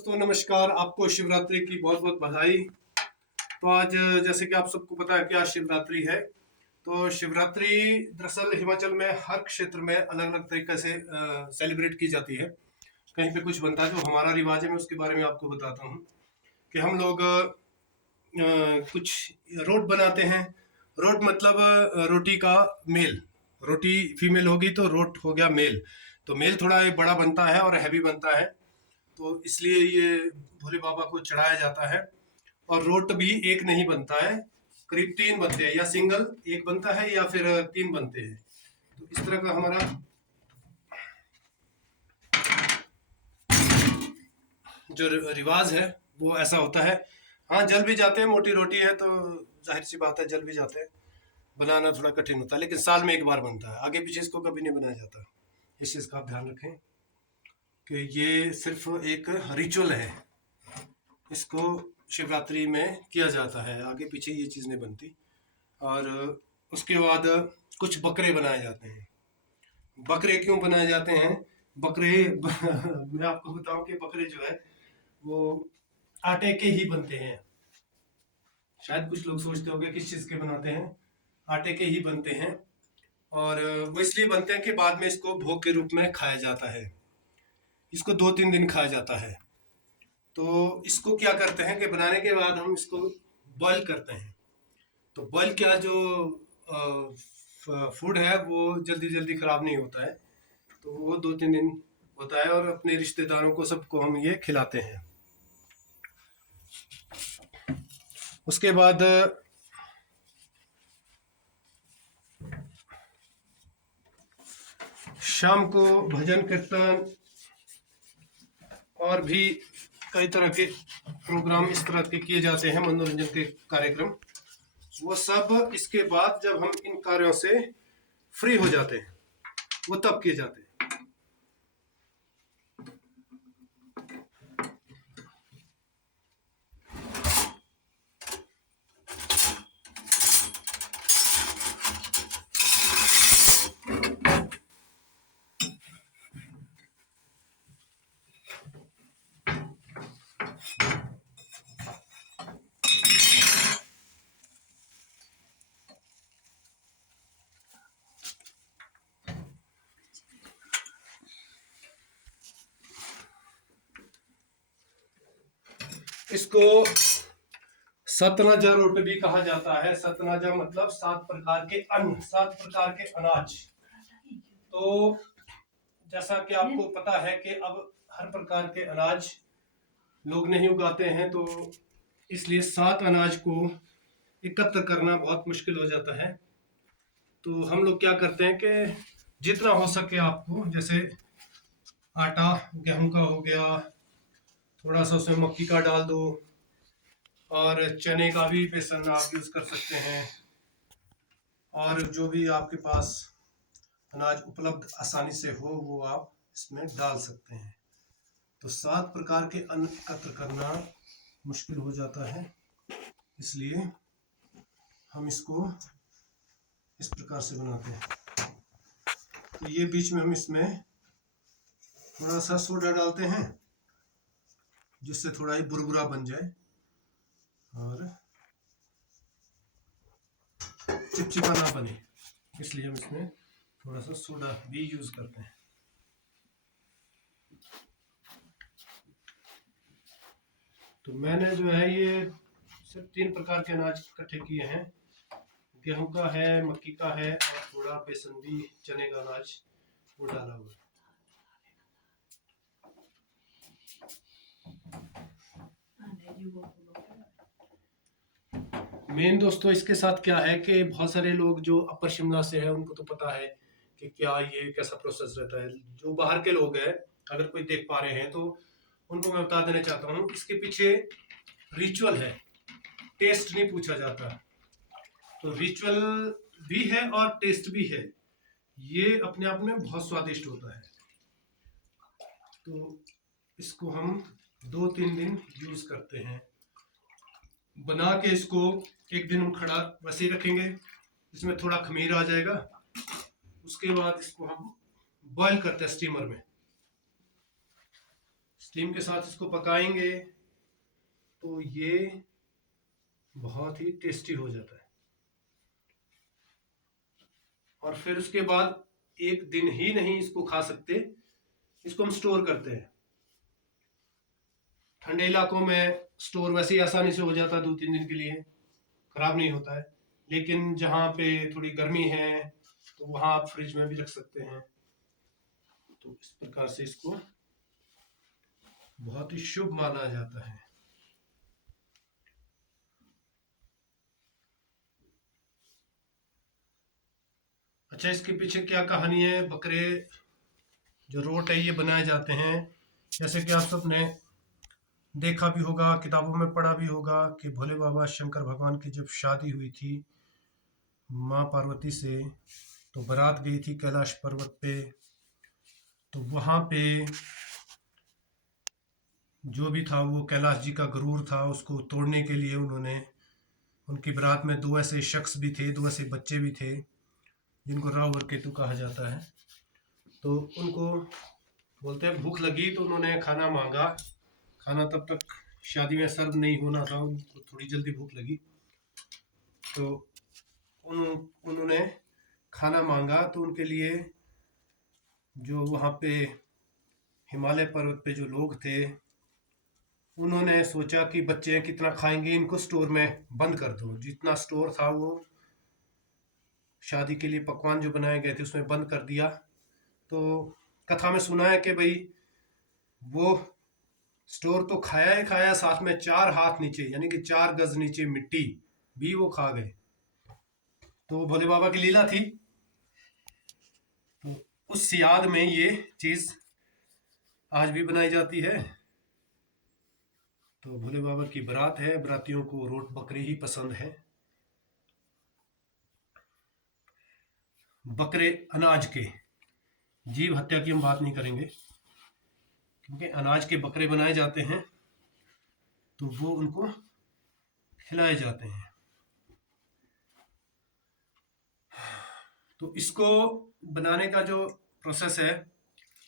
दोस्तों नमस्कार। आपको शिवरात्रि की बहुत बहुत बधाई। तो आज जैसे कि आप सबको पता है कि आज शिवरात्रि है। तो शिवरात्रि दरअसल हिमाचल में हर क्षेत्र में अलग अलग तरीके से सेलिब्रेट की जाती है। कहीं पे कुछ बनता है, जो हमारा रिवाज है मैं उसके बारे में आपको बताता हूँ कि हम लोग कुछ रोट बनाते हैं। रोट मतलब रोटी का मेल। रोटी फीमेल होगी तो रोट हो गया मेल। तो मेल थोड़ा ये बड़ा बनता है और हैवी बनता है, तो इसलिए ये भोले बाबा को चढ़ाया जाता है। और रोट भी एक नहीं बनता है, करीब तीन बनते हैं, या सिंगल एक बनता है या फिर तीन बनते हैं। तो इस तरह का हमारा जो रिवाज है वो ऐसा होता है। हाँ, जल भी जाते हैं, मोटी रोटी है तो जाहिर सी बात है जल भी जाते हैं। बनाना थोड़ा कठिन होता है, लेकिन साल में एक बार बनता है, आगे पीछे इसको कभी नहीं बनाया जाता। इस चीज़ का आप ध्यान रखें कि ये सिर्फ एक रिचुअल है, इसको शिवरात्रि में किया जाता है, आगे पीछे ये चीज़ नहीं बनती। और उसके बाद कुछ बकरे बनाए जाते हैं। बकरे क्यों बनाए जाते हैं? बकरे मैं आपको बताऊं कि बकरे जो है वो आटे के ही बनते हैं। शायद कुछ लोग सोचते होंगे किस चीज़ के बनाते हैं, आटे के ही बनते हैं। और वो इसलिए बनते हैं कि बाद में इसको भोग के रूप में खाया जाता है। इसको 2-3 दिन खाया जाता है। तो इसको क्या करते हैं कि बनाने के बाद हम इसको बॉईल करते हैं। तो बॉईल क्या, जो फूड है वो जल्दी जल्दी खराब नहीं होता है, तो वो 2-3 दिन होता है। और अपने रिश्तेदारों को सबको हम ये खिलाते हैं। उसके बाद शाम को भजन कीर्तन और भी कई तरह के प्रोग्राम इस तरह के किए जाते हैं, मनोरंजन के कार्यक्रम। वो सब इसके बाद जब हम इन कार्यों से फ्री हो जाते हैं वो तब किए जाते हैं। इसको सतनाजा रोटी भी कहा जाता है। सतनाजा मतलब 7 प्रकार के अन्न, 7 प्रकार के अनाज। तो जैसा कि आपको पता है कि अब हर प्रकार के अनाज लोग नहीं उगाते हैं, तो इसलिए 7 अनाज को एकत्र करना बहुत मुश्किल हो जाता है। तो हम लोग क्या करते हैं कि जितना हो सके आपको, जैसे आटा गेहूं का हो गया, थोड़ा सा उसमें मक्की का डाल दो, और चने का भी बेसन आप यूज़ कर सकते हैं। और जो भी आपके पास अनाज उपलब्ध आसानी से हो वो आप इसमें डाल सकते हैं। तो 7 प्रकार के अन्न एकत्र करना मुश्किल हो जाता है, इसलिए हम इसको इस प्रकार से बनाते हैं। तो ये बीच में हम इसमें थोड़ा सा सोडा डालते हैं, जिससे थोड़ा ही बुरबुरा बन जाए और चिपचिपा ना बने, इसलिए हम इसमें थोड़ा सा सोडा भी यूज करते हैं। तो मैंने जो है ये सिर्फ 3 प्रकार के अनाज इकट्ठे किए हैं। गेहूं का है, मक्की का है, और थोड़ा बेसन भी, चने का अनाज वो डाला हुआ है। मेन दोस्तों इसके साथ क्या है कि बहुत सारे लोग जो अपर शिमला से है उनको तो पता है कि क्या ये कैसा प्रोसेस रहता है। जो बाहर के लोग हैं, अगर कोई देख पा रहे हैं तो उनको मैं बता देना चाहता हूँ, इसके पीछे रिचुअल है। टेस्ट नहीं पूछा जाता, तो रिचुअल भी है और टेस्ट भी है। ये अपने आप में बहुत स्वादिष्ट होता है। तो इसको हम 2-3 दिन यूज करते हैं। बना के इसको एक दिन हम खड़ा वैसे ही रखेंगे, इसमें थोड़ा खमीर आ जाएगा। उसके बाद इसको हम बॉईल करते हैं स्टीमर में। स्टीम के साथ इसको पकाएंगे तो ये बहुत ही टेस्टी हो जाता है। और फिर उसके बाद एक दिन ही नहीं इसको खा सकते, इसको हम स्टोर करते हैं। ठंडे इलाकों में स्टोर वैसे ही आसानी से हो जाता है, 2-3 दिन के लिए खराब नहीं होता है। लेकिन जहाँ पे थोड़ी गर्मी है तो वहाँ आप फ्रिज में भी रख सकते हैं। तो इस प्रकार से इसको बहुत ही शुभ माना जाता है। अच्छा, इसके पीछे क्या कहानी है? बकरे जो रोट है ये बनाए जाते हैं, जैसे कि आप सबने देखा भी होगा, किताबों में पढ़ा भी होगा कि भोले बाबा शंकर भगवान की जब शादी हुई थी माँ पार्वती से, तो बारात गई थी कैलाश पर्वत पे। तो वहाँ पे जो भी था, वो कैलाश जी का गरूर था, उसको तोड़ने के लिए उन्होंने, उनकी बारात में 2 ऐसे शख्स भी थे, 2 ऐसे बच्चे भी थे जिनको राव और केतु कहा जाता है। तो उनको बोलते हैं भूख लगी तो उन्होंने खाना मांगा। खाना तब तक शादी में सर्व नहीं होना था, उनको थोड़ी जल्दी भूख लगी तो उन्होंने खाना मांगा। तो उनके लिए जो वहाँ पे हिमालय पर्वत पे जो लोग थे, उन्होंने सोचा कि बच्चे कितना खाएंगे, इनको स्टोर में बंद कर दो। जितना स्टोर था वो शादी के लिए पकवान जो बनाए गए थे उसमें बंद कर दिया। तो कथा में सुना है कि भाई वो स्टोर तो खाया ही खाया, साथ में 4 हाथ नीचे यानी कि 4 गज नीचे मिट्टी भी वो खा गए। तो भोले बाबा की लीला थी। तो उस याद में ये चीज आज भी बनाई जाती है। तो भोले बाबा की बारात है, बरातियों को रोट बकरे ही पसंद है। बकरे अनाज के, जीव हत्या की हम बात नहीं करेंगे, क्योंकि अनाज के बकरे बनाए जाते हैं तो वो उनको खिलाए जाते हैं। तो इसको बनाने का जो प्रोसेस है,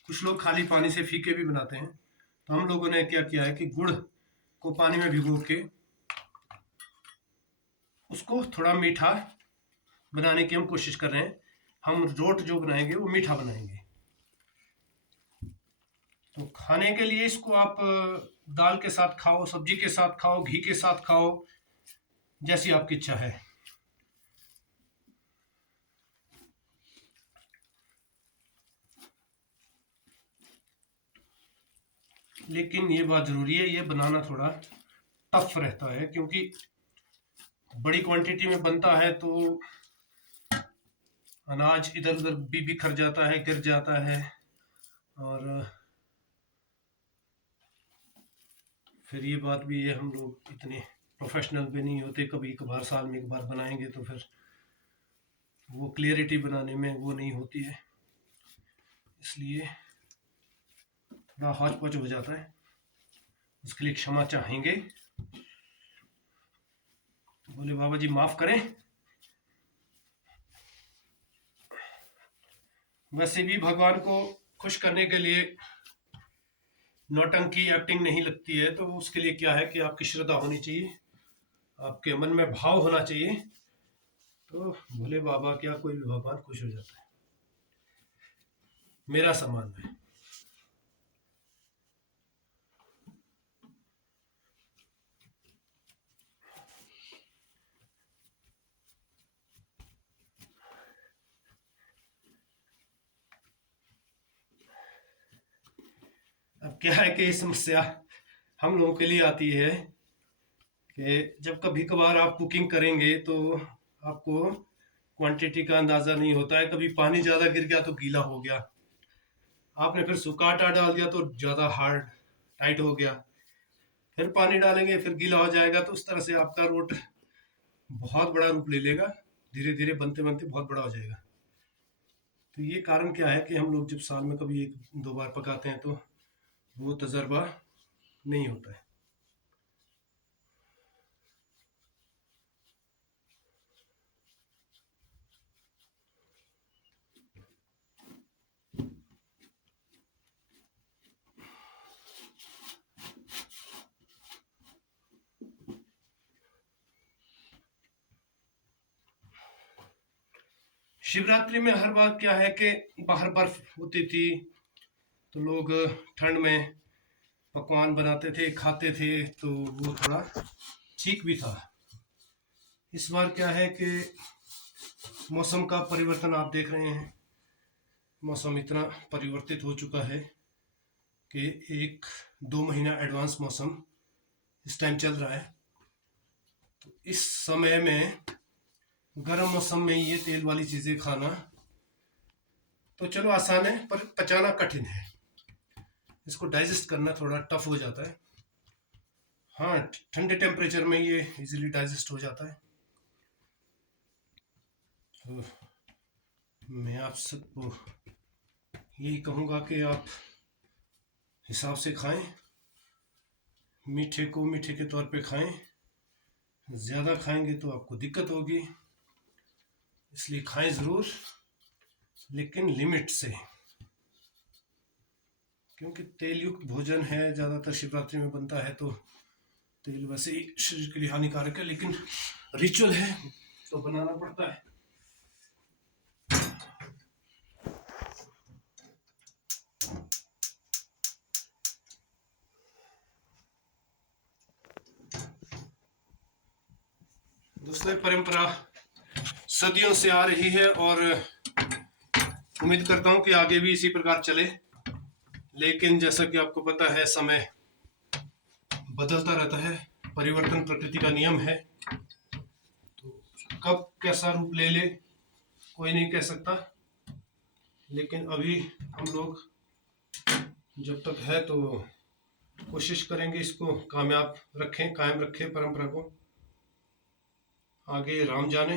कुछ लोग खाली पानी से फीके भी बनाते हैं। तो हम लोगों ने क्या किया है कि गुड़ को पानी में भिगो के उसको थोड़ा मीठा बनाने की हम कोशिश कर रहे हैं। हम रोट जो बनाएंगे वो मीठा बनाएंगे। तो खाने के लिए इसको आप दाल के साथ खाओ, सब्जी के साथ खाओ, घी के साथ खाओ, जैसी आपकी इच्छा है। लेकिन ये बात जरूरी है, ये बनाना थोड़ा टफ रहता है, क्योंकि बड़ी क्वांटिटी में बनता है तो अनाज इधर उधर भी बिखर जाता है, गिर जाता है। और फिर ये बात भी है, हम लोग इतने प्रोफेशनल भी नहीं होते, कभी कभार साल में एक बार बनाएंगे तो फिर वो क्लियरिटी बनाने में वो नहीं होती है, इसलिए थोड़ा हौच पौच हो जाता है। उसके लिए क्षमा चाहेंगे। तो बोले बाबा जी माफ करें। वैसे भी भगवान को खुश करने के लिए नौटंकी एक्टिंग नहीं लगती है। तो उसके लिए क्या है कि आपकी श्रद्धा होनी चाहिए, आपके मन में भाव होना चाहिए। तो भोले बाबा क्या कोई भी भगवान खुश हो जाता है, मेरा सम्मान है। अब क्या है कि ये समस्या हम लोगों के लिए आती है कि जब कभी कभार आप कुकिंग करेंगे तो आपको क्वांटिटी का अंदाजा नहीं होता है। कभी पानी ज्यादा गिर गया तो गीला हो गया, आपने फिर सूखा आटा डाल दिया तो ज्यादा हार्ड टाइट हो गया, फिर पानी डालेंगे फिर गीला हो जाएगा। तो उस तरह से आपका रोट बहुत बड़ा रूप ले लेगा, धीरे धीरे बनते बनते बहुत बड़ा हो जाएगा। तो ये कारण क्या है कि हम लोग जब साल में कभी 1-2 बार पकाते हैं तो वो तजर्बा नहीं होता है। शिवरात्रि में हर बार क्या है कि बाहर बर्फ होती थी, तो लोग ठंड में पकवान बनाते थे, खाते थे, तो वो थोड़ा ठीक भी था। इस बार क्या है कि मौसम का परिवर्तन आप देख रहे हैं, मौसम इतना परिवर्तित हो चुका है कि 1-2 महीना एडवांस मौसम इस टाइम चल रहा है। तो इस समय में गर्म मौसम में ये तेल वाली चीज़ें खाना तो चलो आसान है, पर पचाना कठिन है, इसको डाइजेस्ट करना थोड़ा टफ हो जाता है। हाँ, ठंडे टेम्परेचर में ये इजीली डाइजेस्ट हो जाता है। तो मैं आप सबको यही कहूँगा कि आप हिसाब से खाएं, मीठे को मीठे के तौर पे खाएं, ज़्यादा खाएंगे तो आपको दिक्कत होगी, इसलिए खाएं ज़रूर, लेकिन लिमिट से, क्योंकि तेल युक्त भोजन है, ज़्यादातर शिवरात्रि में बनता है, तो तेल वैसे ही शरीर के लिए हानिकारक है, लेकिन रिचुअल है तो बनाना पड़ता है। दोस्तों, परंपरा सदियों से आ रही है और उम्मीद करता हूँ कि आगे भी इसी प्रकार चले, लेकिन जैसा कि आपको पता है समय बदलता रहता है, परिवर्तन प्रकृति का नियम है, तो कब कैसा रूप ले ले कोई नहीं कह सकता, लेकिन अभी हम लोग जब तक है तो कोशिश करेंगे इसको कामयाब रखें, कायम रखें परंपरा को। आगे राम जाने।